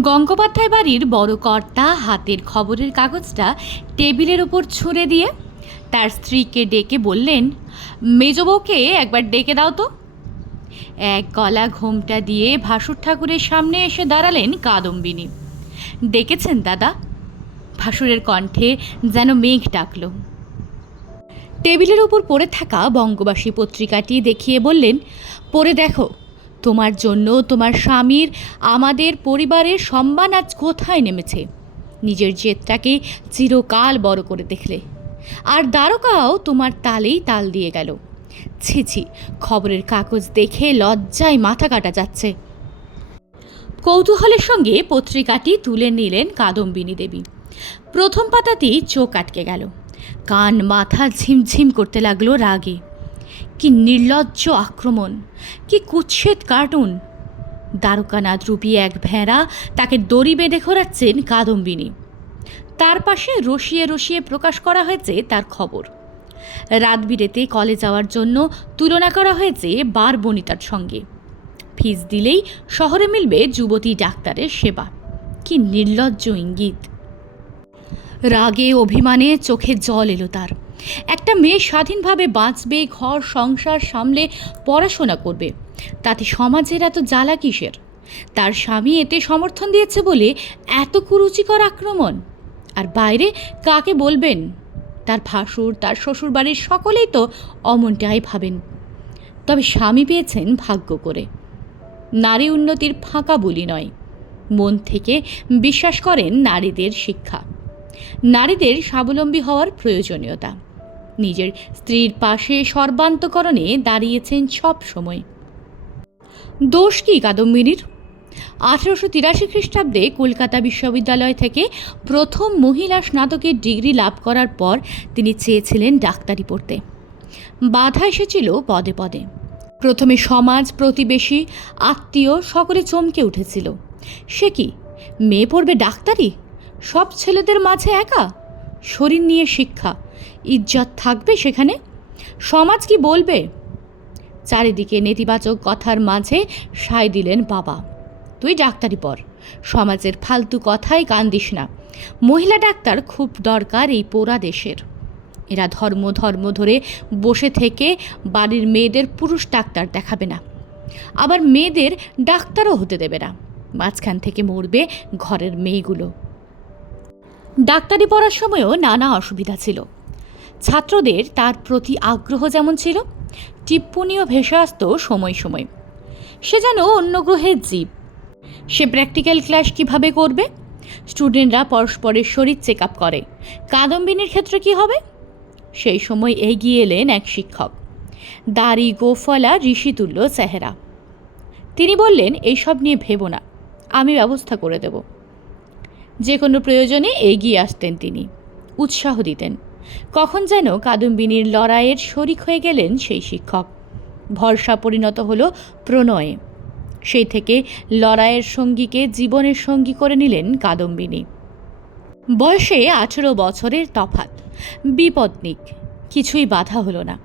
গঙ্গোপাধ্যায় বাড়ির বড় কর্তা হাতের খবরের কাগজটা টেবিলের ওপর ছুঁড়ে দিয়ে তার স্ত্রীকে ডেকে বললেন, মেজবউকে একবার ডেকে দাও তো। এক গলা ঘোমটা দিয়ে ভাসুর ঠাকুরের সামনে এসে দাঁড়ালেন কাদম্বিনী। ডেকেছেন দাদা? ভাসুরের কণ্ঠে যেন মেঘ ডাকল। টেবিলের ওপর পড়ে থাকা বঙ্গবাসী পত্রিকাটি দেখিয়ে বললেন, পড়ে দেখো, তোমার জন্য তোমার স্বামীর, আমাদের পরিবারের সম্মান আজ কোথায় নেমেছে। নিজের জেদটাকে চিরকাল বড় করে দেখলে, আর দ্বারকাও তোমার তালেই তাল দিয়ে গেল। ছি ছি, খবরের কাগজ দেখে লজ্জায় মাথা কাটা যাচ্ছে। কৌতূহলের সঙ্গে পত্রিকাটি তুলে নিলেন কাদম্বিনী দেবী। প্রথম পাতাতেই চোখ আটকে গেল, কান মাথা ঝিমঝিম করতে লাগলো রাগে। কি নির্লজ্জ আক্রমণ, কি কুৎসিত কার্টুন! দ্বারকানাথ রূপী এক ভেড়া, তাকে দড়ি বেঁধে ঘোরাচ্ছেন কাদম্বিনী। তার পাশে রসিয়ে রসিয়ে প্রকাশ করা হয়েছে তার খবর। রাত বিরেতে কলে যাওয়ার জন্য তুলনা করা হয়েছে বার বনিতার সঙ্গে। ফিস দিলেই শহরে মিলবে যুবতী ডাক্তারের সেবা। কি নির্লজ্জ ইঙ্গিত! রাগে অভিমানে চোখে জল এলো তার। একটা মেয়ে স্বাধীনভাবে বাঁচবে, ঘর সংসার সামলে পড়াশোনা করবে, তাতে সমাজের এত জ্বালা কিসের? তার স্বামী এতে সমর্থন দিয়েছে বলে এত কুরুচিকর আক্রমণ। আর বাইরে কাকে বলবেন? তার ভাসুর, তার শ্বশুরবাড়ির সকলেই তো অমনটাই ভাবেন। তবে স্বামী পেয়েছেন ভাগ্য করে। নারী উন্নতির ফাঁকা বুলি নয়, মন থেকে বিশ্বাস করেন নারীদের শিক্ষা, নারীদের স্বাবলম্বী হওয়ার প্রয়োজনীয়তা। নিজের স্ত্রীর পাশে সর্বান্তকরণে দাঁড়িয়েছেন সব সময়। দোষ কি কাদম্বিনীর? 1883 খ্রিস্টাব্দে কলকাতা বিশ্ববিদ্যালয় থেকে প্রথম মহিলা স্নাতকের ডিগ্রি লাভ করার পর তিনি চেয়েছিলেন ডাক্তারি পড়তে। বাধা এসেছিল পদে পদে। প্রথমে সমাজ, প্রতিবেশী, আত্মীয় সকলে চমকে উঠেছিল। সে কি, মেয়ে পড়বে ডাক্তারি? সব ছেলেদের মাঝে একা? শরীর নিয়ে শিক্ষা, ইজ্জত থাকবে সেখানে? সমাজ কি বলবে? চারিদিকে নেতিবাচক কথার মাঝে সায় দিলেন বাবা, তুই ডাক্তারি পড়, সমাজের ফালতু কথায় কান দিস না। মহিলা ডাক্তার খুব দরকার এই পোড়া দেশের। এরা ধর্ম ধর্ম ধরে বসে থেকে বাড়ির মেয়েদের পুরুষ ডাক্তার দেখাবে না, আবার মেয়েদের ডাক্তারও হতে দেবে না। মাঝখান থেকে মরবে ঘরের মেয়েগুলো। ডাক্তারি পড়ার সময়ও নানা অসুবিধা ছিল। ছাত্রদের তার প্রতি আগ্রহ যেমন ছিল, টিপ্পণীও ভেসে আসত সময় সময়। সে যেন অন্য গ্রহের জীব। সে প্র্যাকটিক্যাল ক্লাস কিভাবে করবে? স্টুডেন্টরা পরস্পরের শরীর চেক আপ করে, কাদম্বিনীর ক্ষেত্রে কি হবে? সেই সময় এগিয়ে এলেন এক শিক্ষক, দাড়ি গোফলা ঋষিতুল্য চেহারা। তিনি বললেন, এইসব নিয়ে ভেবো না, আমি ব্যবস্থা করে দেব। যে কোনো প্রয়োজনে এগিয়ে আসতেন তিনি, উৎসাহ দিতেন। কখন যেন কাদম্বিনীর লড়াইয়ের শরিক হয়ে গেলেন সেই শিক্ষক। ভরসা পরিণত হলো প্রণয়ে। সেই থেকে লড়াইয়ের সঙ্গীকে জীবনের সঙ্গী করে নিলেন কাদম্বিনী। বয়সে 18 বছরের তফাৎ। বিপত্নিক, কিছুই বাধা হলো না।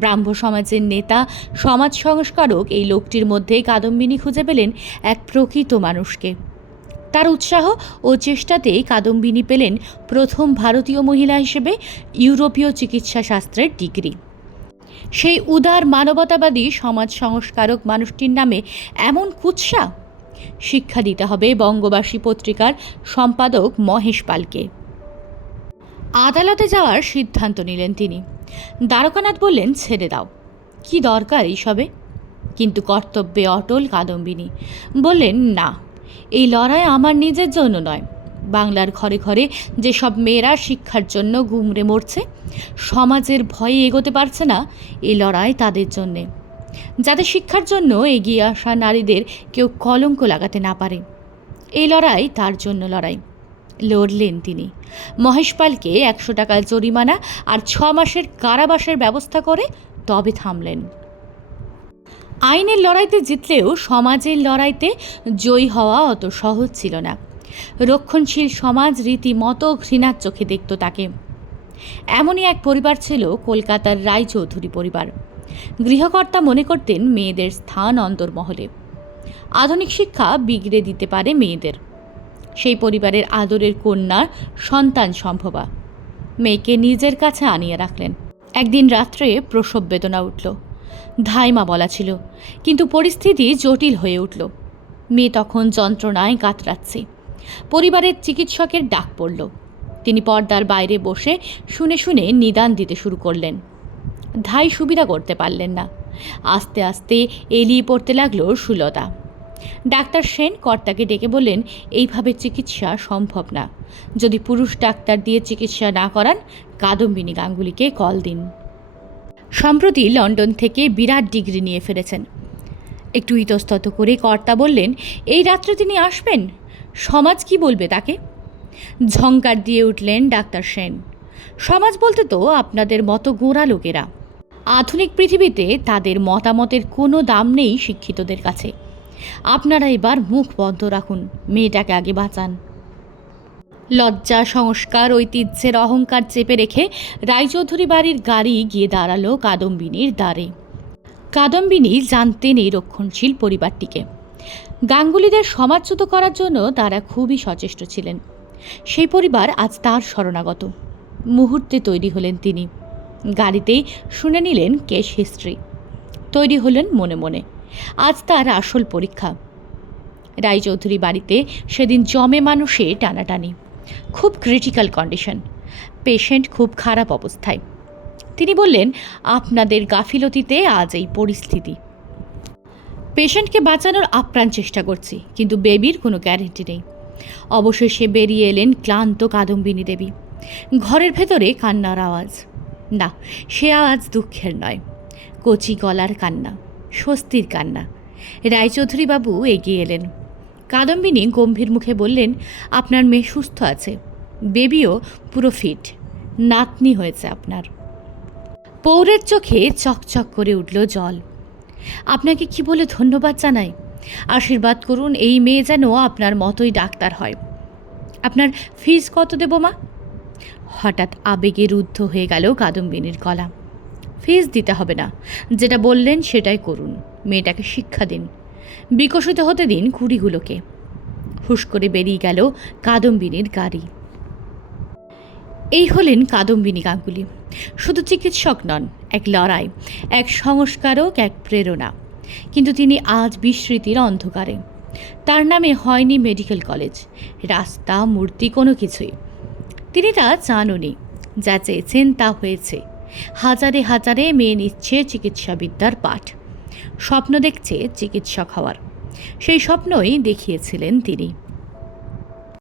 ব্রাহ্ম সমাজের নেতা, সমাজ সংস্কারক এই লোকটির মধ্যে কাদম্বিনী খুঁজে পেলেন এক প্রকৃত মানুষকে। তার উৎসাহ ও চেষ্টাতেই কাদম্বিনী পেলেন প্রথম ভারতীয় মহিলা হিসেবে ইউরোপীয় চিকিৎসা শাস্ত্রের ডিগ্রি। সেই উদার মানবতাবাদী সমাজ সংস্কারক মানুষটির নামে এমন কুৎসা! শিক্ষা দিতে হবে বঙ্গবাসী পত্রিকার সম্পাদক মহেশ পালকে। আদালতে যাওয়ার সিদ্ধান্ত নিলেন তিনি। দ্বারকানাথ বললেন, ছেড়ে দাও, কি দরকার এইসবে? কিন্তু কর্তব্যে অটল কাদম্বিনী বললেন, না, এই লড়াই আমার নিজের জন্য নয়। বাংলার ঘরে ঘরে যেসব মেয়েরা শিক্ষার জন্য গুমড়ে মরছে, সমাজের ভয়ে এগোতে পারছে না, এই লড়াই তাদের জন্যে। যাতে শিক্ষার জন্য এগিয়ে আসা নারীদের কেউ কলঙ্ক লাগাতে না পারে, এই লড়াই তার জন্য লড়াই। লড়লেন তিনি। মহেশ পালকে 100 টাকা জরিমানা আর 6 মাসের কারাবাসের ব্যবস্থা করে তবে থামলেন। আইনের লড়াইতে জিতলেও সমাজের লড়াইতে জয়ী হওয়া অত সহজ ছিল না। রক্ষণশীল সমাজ রীতিমতো ঘৃণার চোখে দেখত তাকে। এমনই এক পরিবার ছিল কলকাতার রায়চৌধুরী পরিবার। গৃহকর্তা মনে করতেন মেয়েদের স্থান অন্তর্মহলে। আধুনিক শিক্ষা বিগড়ে দিতে পারে মেয়েদের। সেই পরিবারের আদরের কন্যার সন্তান সম্ভবা মেয়েকে নিজের কাছে আনিয়ে রাখলেন। একদিন রাত্রে প্রসব বেদনা উঠল, ধাইমা বলা ছিল, কিন্তু পরিস্থিতি জটিল হয়ে উঠল। মেয়ে তখন যন্ত্রণায় কাতরাচ্ছে। পরিবারের চিকিৎসকের ডাক পড়ল। তিনি পর্দার বাইরে বসে শুনে শুনে নিদান দিতে শুরু করলেন। ধাই সুবিধা করতে পারলেন না। আস্তে আস্তে এলিয়ে পড়তে লাগলো সুলতা। ডাক্তার সেন কর্তাকে ডেকে বললেন, এইভাবে চিকিৎসা সম্ভব না। যদি পুরুষ ডাক্তার দিয়ে চিকিৎসা না করান, কাদম্বিনী গাঙ্গুলিকে কল দিন। সম্প্রতি লন্ডন থেকে বিরাট ডিগ্রি নিয়ে ফিরেছেন। একটু ইতস্তত করে কর্তা বললেন, এই রাত্রে তিনি আসবেন, সমাজ কি বলবে তাকে? ঝংকার দিয়ে উঠলেন ডাক্তার সেন, সমাজ বলতে তো আপনাদের মতো গোঁড়া লোকেরা। আধুনিক পৃথিবীতে তাদের মতামতের কোনো দাম নেই শিক্ষিতদের কাছে। আপনারা এবার মুখ বন্ধ রাখুন, মেয়েটাকে আগে বাঁচান। লজ্জা, সংস্কার, ঐতিহ্যের অহংকার চেপে রেখে রায়চৌধুরী বাড়ির গাড়ি গিয়ে দাঁড়ালো কাদম্বিনীর দ্বারে। কাদম্বিনী জানতেন এই রক্ষণশীল পরিবারটিকে। গাঙ্গুলিদের সমাজচ্যুত করার জন্য তারা খুবই সচেষ্ট ছিলেন। সেই পরিবার আজ তার শরণাগত। মুহূর্তে তৈরি হলেন তিনি। গাড়িতেই শুনে নিলেন কেস হিস্ট্রি। তৈরি হলেন মনে মনে। আজ তার আসল পরীক্ষা। রায়চৌধুরী বাড়িতে সেদিন জমে মানুষে টানাটানি। খুব ক্রিটিক্যাল কন্ডিশন, পেশেন্ট খুব খারাপ অবস্থায়। তিনি বললেন, আপনাদের গাফিলতিতে আজ এই পরিস্থিতি। পেশেন্টকে বাঁচানোর আপ্রাণ চেষ্টা করছি, কিন্তু বেবির কোনো গ্যারেন্টি নেই। অবশেষে বেরিয়ে এলেন ক্লান্ত কাদম্বিনী দেবী। ঘরের ভেতরে কান্নার আওয়াজ। না, সে আওয়াজ দুঃখের নয়, কচি গলার কান্না, স্বস্তির কান্না। রায়চৌধুরীবাবু এগিয়ে এলেন। কাদম্বিনী গম্ভীর মুখে বললেন, আপনার মেয়ে সুস্থ আছে, বেবিও পুরো ফিট, নাতনি হয়েছে আপনার। পৌরের চোখে চকচক করে উঠল জল। আপনাকে কি বলে ধন্যবাদ জানাই। আশীর্বাদ করুন এই মেয়ে যেন আপনার মতোই ডাক্তার হয়। আপনার ফিস কত দেব মা? হঠাৎ আবেগে রুদ্ধ হয়ে গেল কাদম্বিনীর গলা। ফিস দিতে হবে না, যেটা বললেন সেটাই করুন। মেয়েটাকে শিক্ষা দিন, বিকশিত হতে দিন কুড়িগুলোকে। হুশ করে বেরিয়ে গেল কাদম্বিনীর গাড়ি। এই হলেন কাদম্বিনী গাঙ্গুলি। শুধু চিকিৎসক নন, এক লড়াই, এক সংস্কারক, এক প্রেরণা। কিন্তু তিনি আজ বিস্মৃতির অন্ধকারে। তার নামে হয়নি মেডিকেল কলেজ, রাস্তা, মূর্তি, কোনো কিছুই। তিনি তা চাননি। যা চেয়েছেন তা হয়েছে। হাজারে হাজারে মেয়ে নিচ্ছে চিকিৎসাবিদ্যার পাঠ। স্বপ্ন দেখছে চিকিৎসক হওয়ার। সেই স্বপ্নই দেখিয়েছিলেন তিনি।